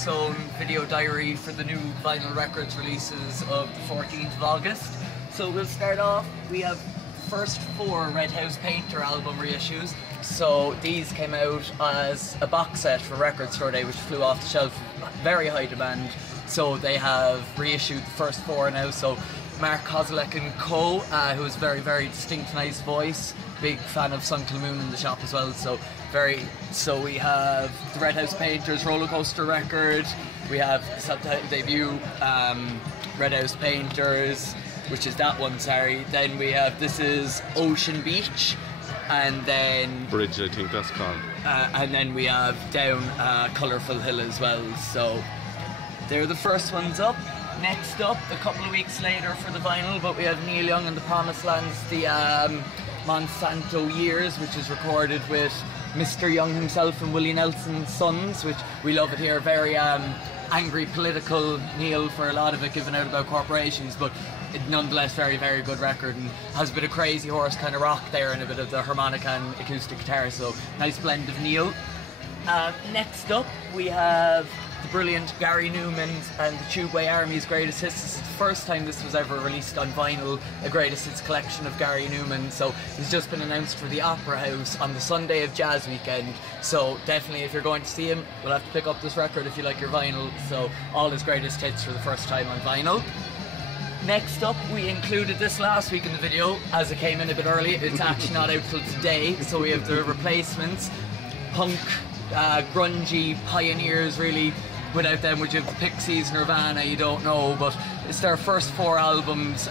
Zone video diary for the new vinyl records releases of the 14th of August. So we'll start off, we have the first 4 Red House Painter album reissues. So these came out as a box set for Record Store Day, which flew off the shelf, very high demand. So they have reissued the first 4 now. So Mark Kozilek and Co, who has very, very distinct, nice voice. Big fan of Sun Kill Moon in the shop as well. So we have the Red House Painters Roller Coaster record. We have the subtitle debut, Red House Painters, which is that one. Sorry. Then we have This Is Ocean Beach, and then Bridge, I think that's called. And then we have Down Colourful Hill as well. So they're the first ones up. Next up, a couple of weeks later for the vinyl, but we have Neil Young and the Promised Lands, the Monsanto Years, which is recorded with Mr. Young himself and Willie Nelson's sons, which we love it here. Very angry political Neil for a lot of it, given out about corporations, but nonetheless very, very good record, and has a bit of Crazy Horse kind of rock there and a bit of the harmonica and acoustic guitar, so nice blend of Neil. Next up we have the brilliant Gary Numan and the Tubeway Army's Greatest Hits. This is the first time this was ever released on vinyl, a Greatest Hits collection of Gary Numan. So it's just been announced for the Opera House on the Sunday of Jazz Weekend. So definitely, if you're going to see him, you'll have to pick up this record if you like your vinyl. So all his greatest hits for the first time on vinyl. Next up, we included this last week in the video, as it came in a bit early. It's actually not out till today. So we have the Replacements, punk, grungy pioneers, really. Without them, would you have the Pixies, Nirvana, you don't know, but it's their first 4 albums,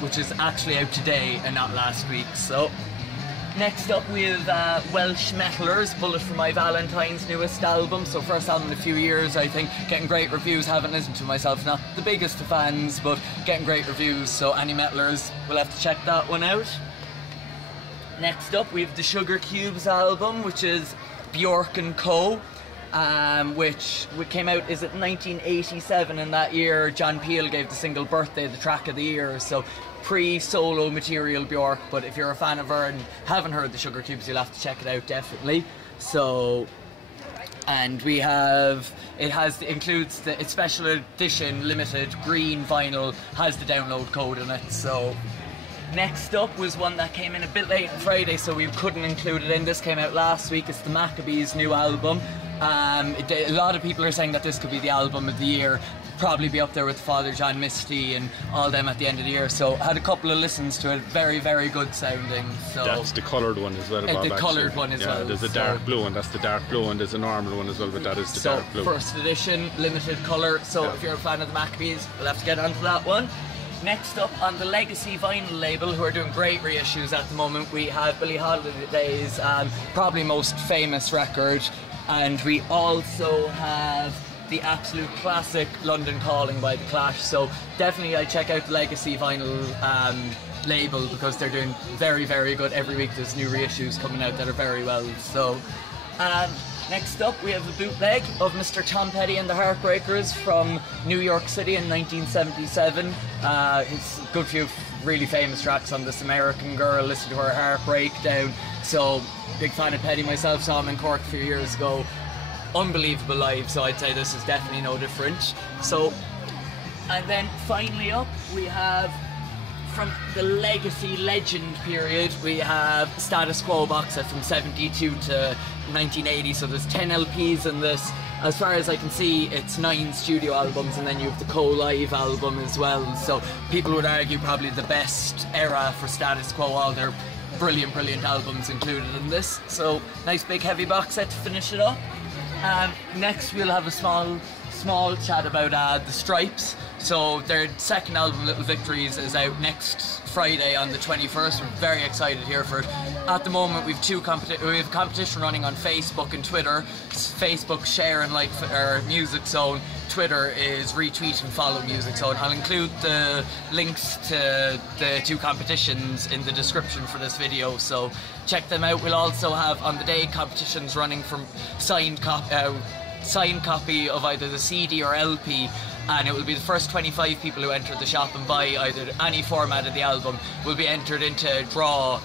which is actually out today and not last week. So next up we have Welsh Metalers, Bullet For My Valentine's newest album. So first album in a few years, I think, getting great reviews. Haven't listened to myself, not the biggest of fans, but getting great reviews, so any metalers will have to check that one out. Next up we have the Sugar Cubes album, which is Bjork and Co, which came out, is it 1987, and that year John Peel gave the single Birthday the track of the year, so pre-solo material Bjork, but if you're a fan of her and haven't heard the Sugar Cubes, you'll have to check it out definitely. So, and we have, includes the special edition limited green vinyl, has the download code in it. So next up was one that came in a bit late on Friday, so we couldn't include it in. This came out last week. It's the Maccabees' new album. A lot of people are saying that this could be the album of the year, probably be up there with Father John Misty and all them at the end of the year. So had a couple of listens to it, very, very good sounding. So that's the coloured one as well, Bob, the coloured one as well. There's a dark blue one, that's the dark blue, and there's a normal one as well, but that is the dark blue. First edition, limited colour, so if you're a fan of the Maccabees, we'll have to get onto that one. Next up on the Legacy vinyl label, who are doing great reissues at the moment, we have Billie Holiday's probably most famous record, and we also have the absolute classic London Calling by The Clash. So definitely I check out the Legacy vinyl label, because they're doing very, very good. Every week there's new reissues coming out that are very well. So next up we have a bootleg of Mr. Tom Petty and the Heartbreakers from New York City in 1977. It's a good few really famous tracks on this. American Girl, Listen to Her Heart Break Down. So big fan of Petty myself, saw him in Cork a few years ago. Unbelievable live, so I'd say this is definitely no different. So, and then finally up we have, from the Legacy Legend period, we have Status Quo box set from 72 to 1980, so there's 10 LPs in this. As far as I can see, it's 9 studio albums, and then you have the Co-Live album as well. So people would argue probably the best era for Status Quo, all their brilliant, brilliant albums included in this. So nice big heavy box set to finish it up. Next we'll have a small chat about the Stripes. So their second album, Little Victories, is out next Friday on the 21st. We're very excited here for it. At the moment we have we have a competition running on Facebook and Twitter. Facebook, share and like our Music Zone. Twitter is retweet and follow Music Zone. I'll include the links to the 2 competitions in the description for this video, so check them out. We'll also have on the day competitions running from signed copy of either the CD or LP, and it will be the first 25 people who enter the shop and buy either any format of the album will be entered into a draw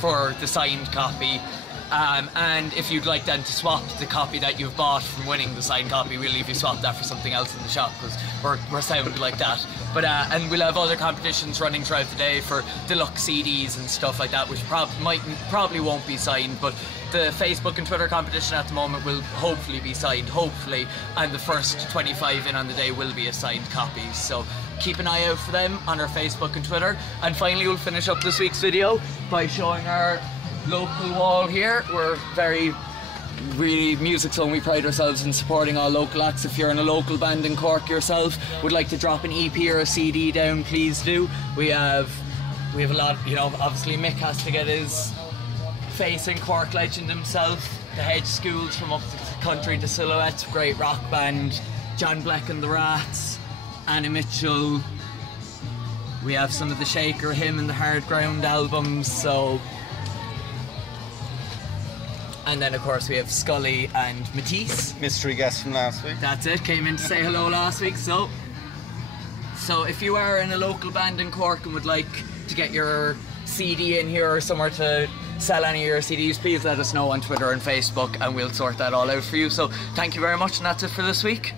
for the signed copy. And if you'd like then to swap the copy that you've bought from winning the signed copy, we'll leave you swap that for something else in the shop, because we're sounded like that. But and we'll have other competitions running throughout the day for deluxe CDs and stuff like that, which probably won't be signed, but the Facebook and Twitter competition at the moment will hopefully be signed, hopefully, and the first 25 in on the day will be a signed copy. So keep an eye out for them on our Facebook and Twitter. And finally, we'll finish up this week's video by showing our local wall here. We're really Music Zone, we pride ourselves in supporting all local acts. If you're in a local band in Cork yourself, would like to drop an EP or a CD down, please do. We have a lot, you know, obviously Mick has to get his face in, Cork legend himself. The Hedge Schools from up the country, the Silhouettes, great rock band. John Black and the Rats, Anna Mitchell. We have some of the Shaker, Him and the Hard Ground albums, so. And then of course we have Scully and Matisse. Mystery guest from last week. That's it, came in to say hello last week. So if you are in a local band in Cork and would like to get your CD in here or somewhere to sell any of your CDs, please let us know on Twitter and Facebook and we'll sort that all out for you. So thank you very much, and that's it for this week.